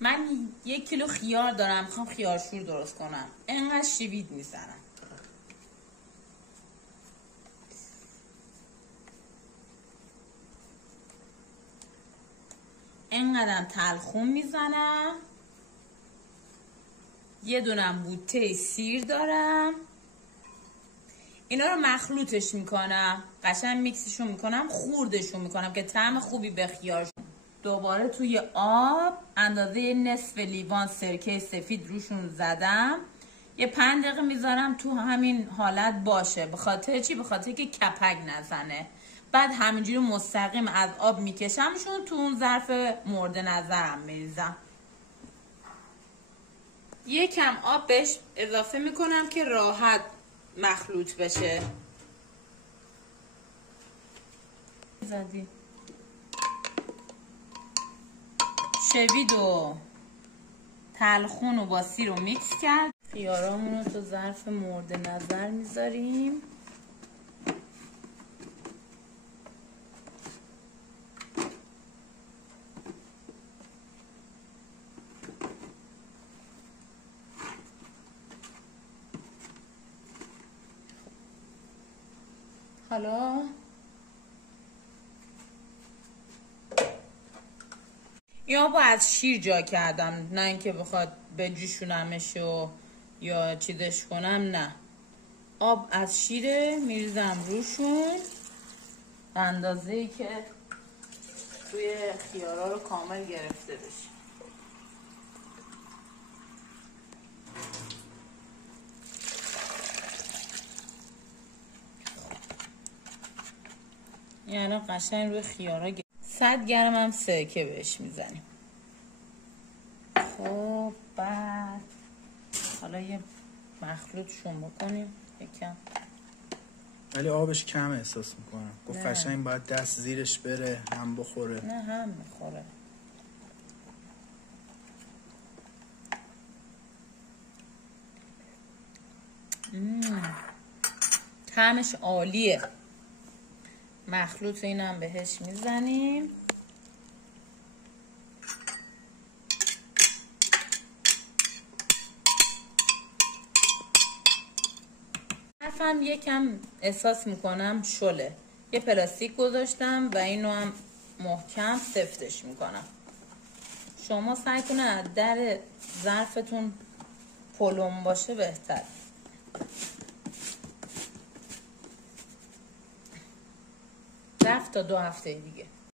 من 1 کیلو خیار دارم، میخوام خیارشور درست کنم. اینقدر شوید میزنم. اینقدرم تلخون میزنم. یه دونم بوته سیر دارم. اینا رو مخلوطش میکنم، قشنگ میکسشون میکنم، خوردشون میکنم که طعم خوبی به خیار. دوباره توی آب اندازه نصف لیوان سرکه سفید روشون زدم. یه 5 دقیقه میذارم تو همین حالت باشه. به خاطر چی؟ به خاطر که کپک نزنه. بعد همینجوری مستقیم از آب میکشمشون تو اون ظرف مورد نظرم میریزم. یکم آب بهش اضافه میکنم که راحت مخلوط بشه. زدی شوید و تلخون و با سیر رو میکس کرد. خیارامون رو تو ظرف مورد نظر میذاریم. حالا این آبو از شیر جا کردم، نه اینکه بخواد بجوشونمش و یا چیزش کنم، نه. آب از شیره میریزم روشون به اندازه‌ای که توی خیارا رو کامل گرفته بشه. یعنی قشنگ روی خیارا 100 گرم هم سرکه بهش میزنیم. خب بعد حالا یه مخلوطشون بکنیم یکم. ولی آبش کم احساس میکنم. گفت قشنگ باید دست زیرش بره هم بخوره. نه هم میخوره. طعمش عالیه. مخلوط اینم بهش میزنیم. حرفم یکم احساس میکنم شله. یه پلاستیک گذاشتم و اینو هم محکم سفتش میکنم. شما سعی کنید در ظرفتون پلم باشه بهتر. رفت تا 2 هفته دیگه.